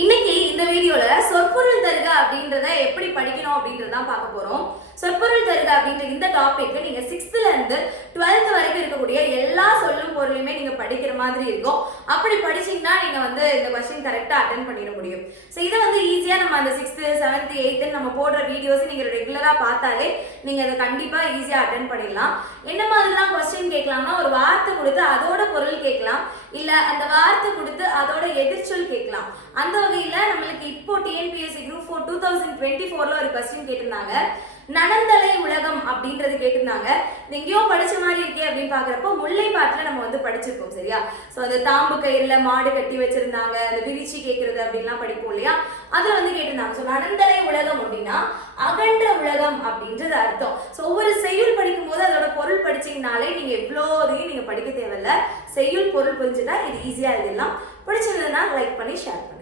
இன்னைக்கு இந்த வீடியோல சொற்பொருள் தருக அப்படின்றத எப்படி படிக்கணும் அப்படின்றதான் பார்க்க போறோம். சொற்பொருள் தருக அப்படின்ற இந்த டாபிக் நீங்க 6th ல இருந்து 12th வரைக்கும் இருக்கக்கூடிய எல்லா சொல்லும் பொருளுமே நீங்க படிக்கிற மாதிரி இருக்கும். அப்படி படிச்சீங்கன்னா நீங்க இந்த क्वेश्चन கரெக்ட்டா அட்டெண்ட் பண்ணிட முடியும். சோ இத ஈஸியா நம்ம அந்த 6th 7th 8th நம்ம போடுற வீடியோஸ் நீங்க ரெகுலரா பார்த்தாலே நீங்க அதை கண்டிப்பா ஈஸியா அட்டெண்ட் பண்ணிடலாம். என்ன மாதிரிலாம் क्वेश्चन கேட்கலாம்னா ஒரு வார்த்தை கொடுத்து அதோட பொருள் கேட்கலாம், இல்ல அந்த வார்த்தை கொடுத்து அதோட எதிர்ச்சொல் கேட்கலாம். அந்த வகையில நம்மளுக்கு இப்போ TNPSC Group 4 2024ல ஒரு क्वेश्चन கேட்டிருந்தாங்க. நனந்தலை உலகம் அப்படின்றது கேட்டிருந்தாங்க. எங்கேயோ படிச்ச மாதிரி இருக்கே அப்படின்னு பாக்குறப்போ முல்லைப்பாட்டுல நம்ம படிச்சிருக்கோம் சரியா. சோ அந்த தாம்பு கயிறுல மாடு கட்டி வச்சிருந்தாங்க, அந்த விரிச்சி கேட்கறது அப்படின்லாம் படிப்போம் இல்லையா. அதுல கேட்டிருந்தாங்க. சோ நனந்தலை உலகம் அப்படின்னா அகன்ற உலகம் அப்படின்றது அர்த்தம். சோ ஒவ்வொரு செய்யுள் படிக்கும் போது அதோட பொருள் படிச்சீங்கனாலே நீங்க எவ்வளோதையும் நீங்க படிக்க தேவையில்ல. செய்யுள் பொருள் புரிஞ்சுட்டா இது ஈஸியா எழுதலாம். பிடிச்சிருந்ததுன்னா லைக் பண்ணி ஷேர் பண்ணுங்க.